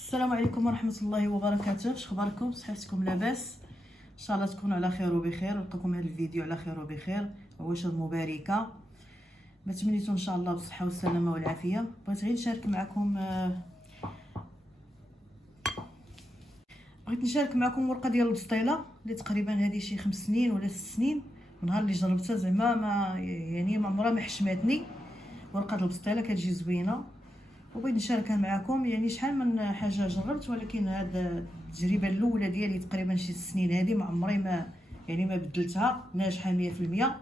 السلام عليكم ورحمه الله وبركاته. اش اخباركم؟ صحتكم لاباس؟ ان شاء الله تكونوا على خير وبخير، ونلقاكم هذا الفيديو على خير وبخير وعواشر مباركه. ما تمنيتو ان شاء الله بالصحه والسلامه والعافيه. بغيت غير نشارك معكم ورقه ديال البسطيله اللي تقريبا هذه شي 5 سنين ولا 6 سنين نهار اللي جربتها. زعما ما عمرها ما حشماتني. ورقه البسطيله كتجي زوينه وبغيت نشاركها معكم. يعني شحال من حاجه جربت، ولكن هذا التجربه الاولى ديالي تقريبا شي 6 سنين هذه ما عمري ما بدلتها، ناجحه 100%.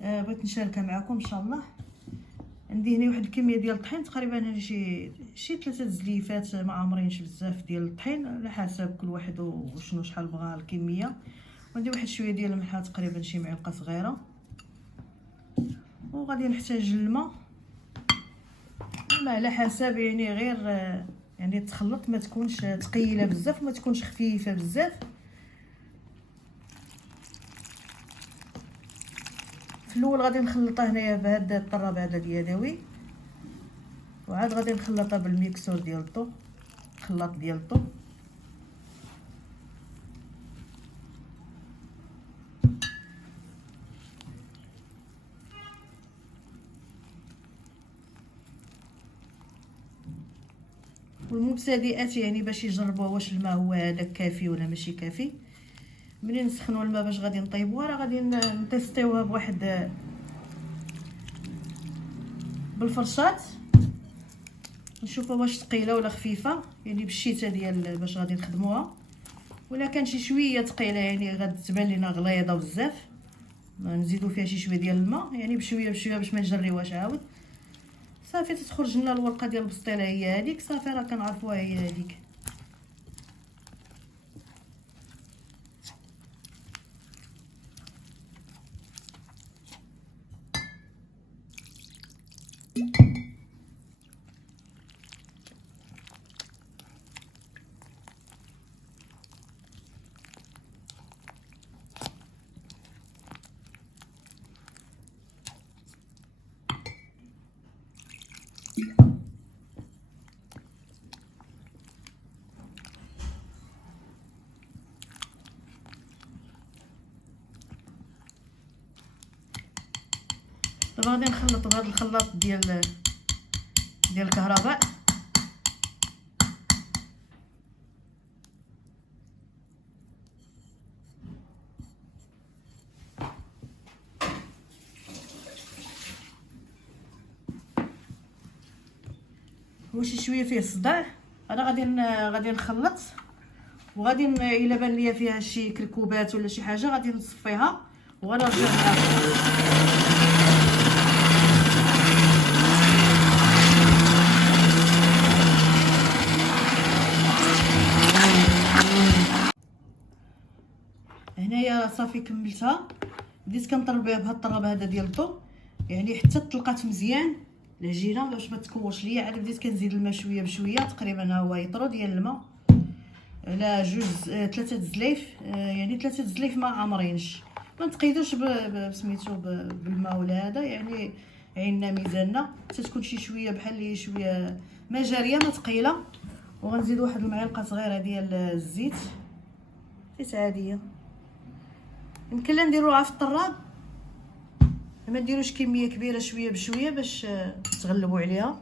بغيت نشاركها معكم ان شاء الله. عندي هنا واحد الكميه ديال الطحين، تقريبا هذه شي 3 زليفات، ما عامرينش بزاف ديال الطحين على حسب كل واحد وشنو شحال بغى الكميه. وعندي واحد شويه ديال الملحه، تقريبا شي معلقه صغيره. وغادي نحتاج الماء على حسب، يعني غير يعني تخلط، ما تكونش ثقيله بزاف وما تكونش خفيفه بزاف. في الاول غادي نخلطها هنايا بهذا الطراب هذا اليدوي، وعاد غادي نخلطها بالميكسور ديال الطو، خلاط ديال الطو. والمبتدئات يعني باش يجربوا واش الماء هو هذاك كافي ولا ماشي كافي. ملي نسخنوا الماء باش غادي نطيبوها، راه غادي نتيستيوها بواحد بالفرشاط، نشوفوا واش ثقيله ولا خفيفه، يعني بالشيته ديال باش غادي نخدموها. ولا كان شي شويه ثقيله يعني غادي تبان لينا غليظه بزاف، نزيدوا فيها شي شويه ديال الماء، يعني بشويه بشويه باش ما نجريوهاش عاود. صافي تتخرج لنا الورقه ديال البسطيله هي هذيك. صافي راه كنعرفوها هي هذيك. دابا غادي نخلط بهذا الخلاط ديال الكهرباء. هو شي شويه فيه الصداع. انا غادي نخلط، وغادي الا بان ليا فيها شي كركوبات ولا شي حاجه غادي نصفيها وغنرجع معاكم. هنايا صافي كملتها، بديت كنطرب بها بهاد الطراب هذا ديال الضو، يعني حتى طلقات مزيان العجينه باش ما تكورش ليا. عاد بديت كنزيد الماء شويه بشويه، تقريبا ها هو يطرو ديال الماء على 3 زلايف، يعني 3 زلايف ما عامرينش. ما نتقيدوش بسميتو بالماء ولا هذا، يعني عيننا ميزاننا حتى تكون شي شويه بحال اللي شويه ما جاريه ما ثقيله. وغنزيد واحد المعلقه صغيره ديال الزيت، زيت عاديه. يمكن لا نديروها في الطراب، ما نديروش كميه كبيره، شويه بشويه باش تغلبوا عليها.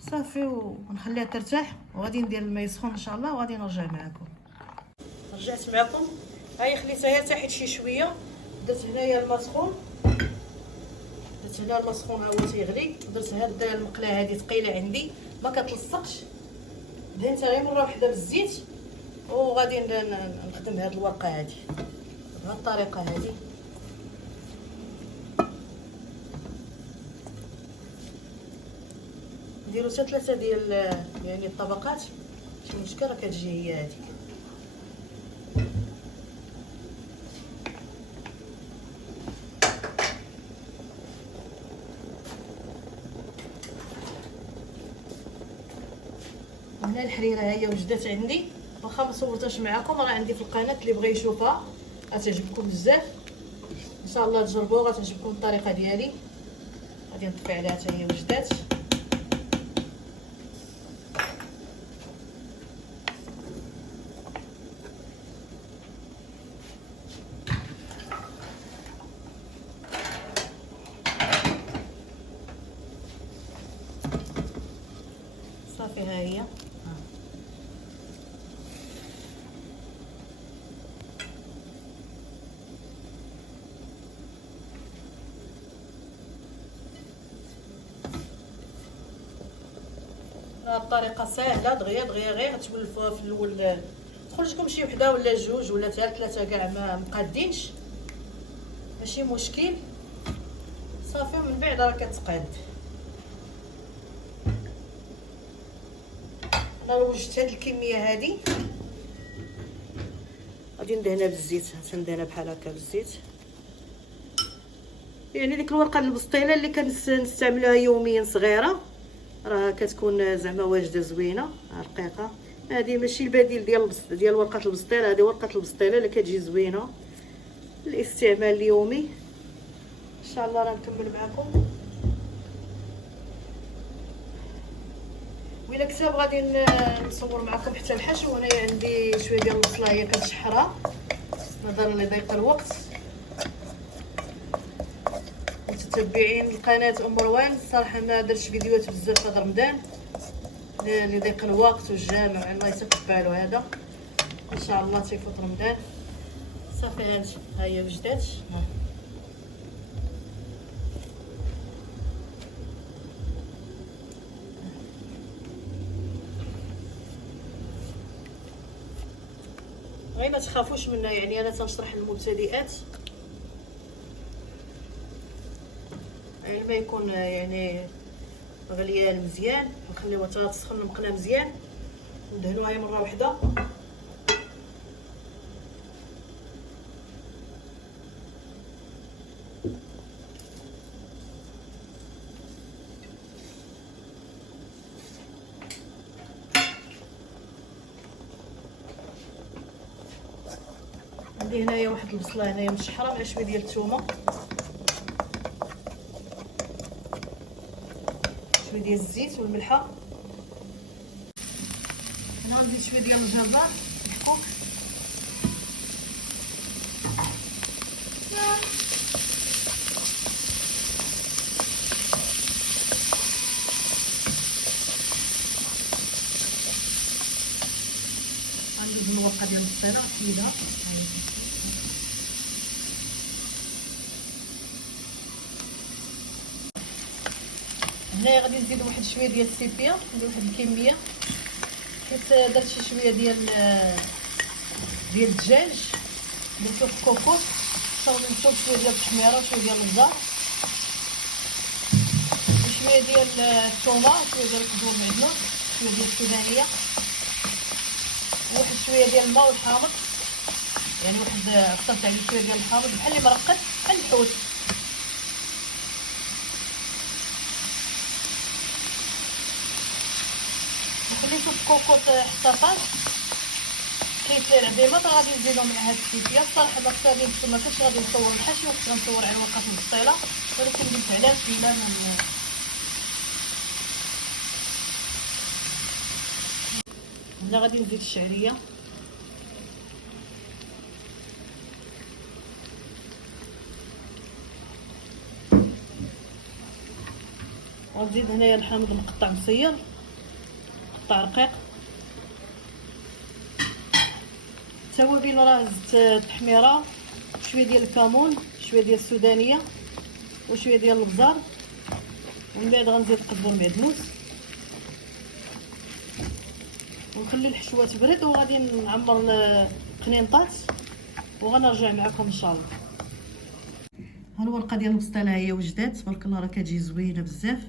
صافي ونخليها ترتاح، وغادي ندير الماء يسخن ان شاء الله وغادي نرجع معكم. رجعت معكم، هاي خليتها تحت شي شويه. درت هنايا الماء سخون، درت هنا الماء سخون ها هو تيغلي. درت هاد المقله هذه ثقيله عندي ما كتلصقش، دهنتها غير مره واحده بالزيت. وغادي نخدم هاد الورقه هذه بهاد الطريقه هذه. نديرو حتى 3 ديال يعني الطبقات، ماشي مشكل، راه كتجي هي هذيك. هنا الحريره هي وجدات عندي، واخا ما صورتهاش معكم، راه عندي في القناه اللي بغى يشوفها غتعجبكم بزاف. ان شاء الله تجربوها غتعجبكم الطريقه ديالي. غادي نطفي عليها حتى هي وجدات. صافي ها هي. الطريقه سهله دغيا غير تولفوها في الاول، تخرج لكم شي وحده ولا جوج ولا حتى 3 كاع ما مقادينش، ماشي مشكل. صافي ومن بعد راه كتقاد. انا وجدت هاد الكميه هادي غادي ندهنها بالزيت، تندهنها بحال هكا بالزيت. يعني ديك الورقه البسطيله اللي كنستعملوها يوميا صغيره راه كتكون زعما واجده زوينه رقيقه. هذه ماشي البديل ديال ورقه البسطيله، هذه ورقه البسطيله اللي كتجي زوينه للاستعمال اليومي. ان شاء الله راه نكمل معكم. وإلا كتاب غادي نصور معكم حتى الحشو. هنايا عندي شويه ديال البصله هي كنشحرها نظرا لضيق الوقت. متتبعين القناه ام روان، الصراحه ما درتش فيديوهات بزاف هذا رمضان لضيق الوقت والجامع، الله يسكت بالو هذا. ان شاء الله تيفوت رمضان. صافي ها هي وجدات. غير ما تخافوش منها، يعني انا تنشرح للمبتدئات. الماء يكون يعني غليان مزيان، نخليوها حتى تسخن المقله مزيان، ندهنوها مره واحده. عندي هنايا واحد البصله هنايا مشحره مع شويه ديال الثومه، شويه ديال الزيت والملحه. انا غنزيد شويه ديال الجزر محكوك، غندوز الورقه ديال البصيله نحيدها. هنايا غادي نزيد واحد شويه ديال السيبيا، ندير واحد الكميه حيت درت شي شويه ديال الدجاج درتو في الكوكوط. صاوبت شويه ديال التحميره وشويه ديال الخضر وشويه ديال الثومه وشويه ديال الخضور معدنوس شويه ديال السودانيه وواحد شويه ديال الماء والحامض، يعني واحد عصرت عليه شويه ديال الحامض بحال اللي مرقد بحال الحوت. خليتو في الكوكوط حتى فاش كيف العظيمات. غادي نزيدو مع هاد السيفيه. الصراحه ما كنتش غادي نصور الحشو، كنت غنصور على ورقه البسطيله، ولكن قلت علاش لا هنا غادي نزيد الشعريه. ونزيد هنايا الحامض مقطع مصير مقطع رقيق. التوابل راه زدت التحميره، شويه ديال الكمون، شويه ديال السودانيه وشويه ديال البزار، ومن بعد غنزيد القزبر معدنوس ونخلي الحشوه تبرد. وغادي نعمر القنينطات وغنرجع معكم ان شاء الله. ها الورقه ديال البسطيله هي وجدات، تبارك الله راه كتجي زوينه بزاف،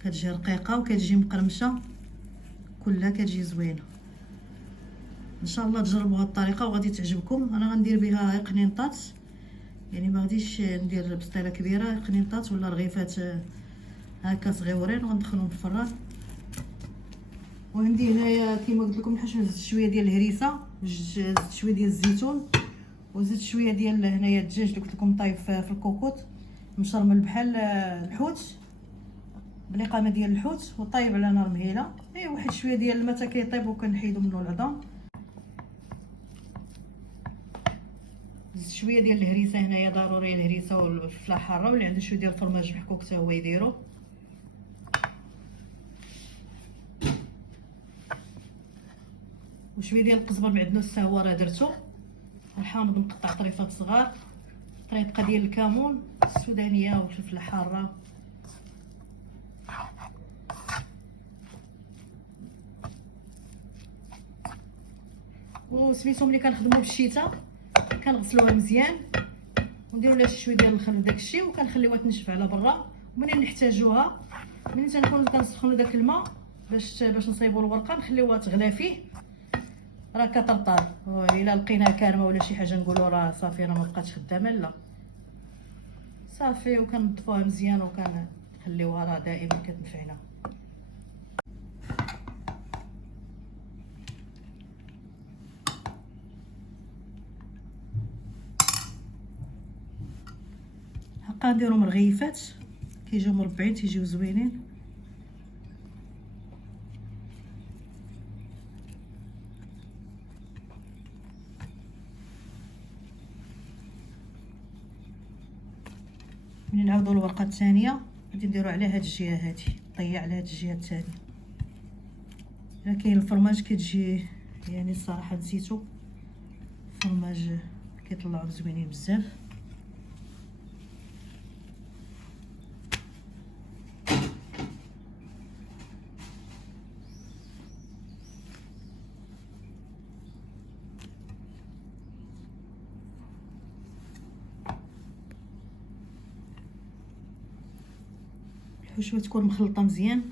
كتجي رقيقه وكتجي مقرمشه، كلها كتجي زوينه. ان شاء الله تجربوا هذه الطريقه وغادي تعجبكم. انا غندير بها قنينطات، يعني ما غاديش ندير بسطيله كبيره، قنينطات ولا رغيفات هكا صغيورين وغندخلهم في الفران. وعندي هنايا كيما قلت لكم الحشو، زدت شويه ديال الهريسه، زدت شويه ديال الزيتون، وزدت شويه ديال هنايا الدجاج اللي قلت لكم طايب في الكوكوط مشرمل بحال الحوت بالاقامه ديال الحوت وطايب على نار مهيله. اي واحد شويه ديال الماء حتى كيطيب وكنحيدو منه العظام. زدت شويه ديال الهريسه، هنايا ضروري الهريسه والفلفله حاره، واللي عنده شويه ديال الفرماج محكوك حتى هو يديرو. وشويه ديال القزبر معدنوس حتى هو راه درتو. الحامض مقطع طريفات صغار، طريقه ديال الكمون السودانيه والفلفله حاره. وسميتو ملي كنخدمو بالشتاء كنغسلوها مزيان ونديرو لها شويه ديال الخل وداكشي وكنخليوها تنشف على برا. ومنين نحتاجوها منين تنكونو كنسخنو داك الماء باش نصايبو الورقه نخليوها تغلى فيه راه كترطال. الا لقيناها كارمه ولا شي حاجه نقولوا راه صافي راه ما بقاتش خدامه، لا صافي. وكنضفوها مزيان وكنخليوها راه دائما كتنفعنا. هكا نديرو مرغيفات كيجيو مربعين تيجيو زوينين. ملي نعاودو الورقه الثانيه غادي نديرو على هاد الجهه هادي، طيع على هاد الجهه الثانيه. الا كاين الفرماج كتجي يعني الصراحه نسيتو، الفرماج كيطلعوا زوينين بزاف. الحشوه تكون مخلطه مزيان.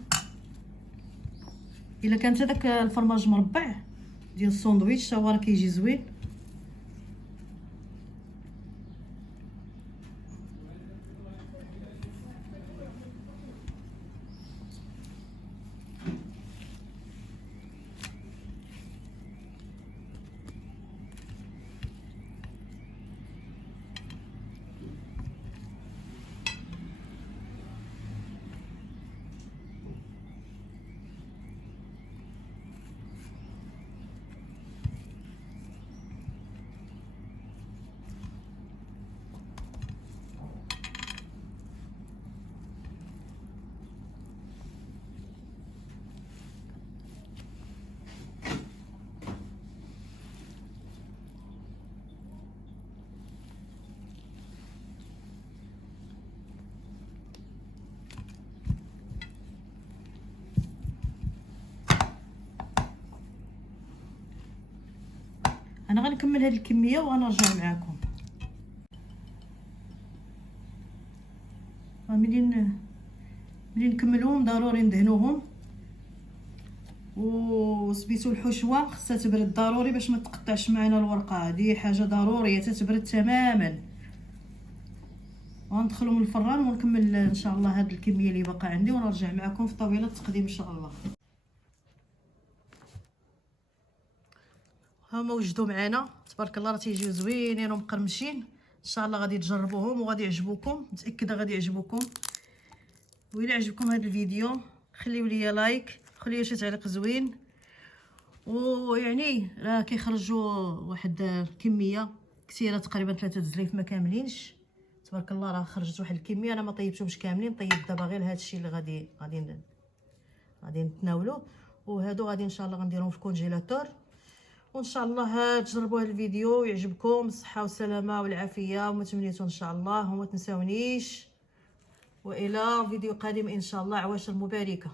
الا كانت هذاك الفرماج مربع ديال الساندويتش تا هو راه كيجي زوين. انا غنكمل هذه الكميه وغنرجع معكم. ملي نكملوهم ضروري ندهنوهم. وسبيتو الحشوه خصها تبرد ضروري باش ما تقطعش معنا الورقه، هذه حاجه ضروريه تتبرد تماما. وندخلهم الفران ونكمل ان شاء الله هذه الكميه اللي باقا عندي ونرجع معكم في طاوله التقديم ان شاء الله. هما وجدوا معنا تبارك الله، راه تيجيو زوينين ومقرمشين. ان شاء الله غادي تجربوهم وغادي يعجبوكم، متاكده غادي يعجبوكم. وإلا عجبكم هذا الفيديو خليو لي لايك، خليو شي تعليق زوين. ويعني راه كيخرجوا واحد الكميه كثيره تقريبا 3 زليف ما كاملينش. تبارك الله راه خرجت واحد الكميه. انا ما طيبتهمش كاملين، طيب دابا غير هذا الشيء اللي غادي نتناولوه. وهادو غادي ان شاء الله غنديرهم في الكونجيلاتور. وان شاء الله تجربوا هذا الفيديو ويعجبكم. الصحه والسلامه والعافيه وما تمنيتو ان شاء الله. وما تنساونيش. والى فيديو قادم ان شاء الله. عواشر مباركه.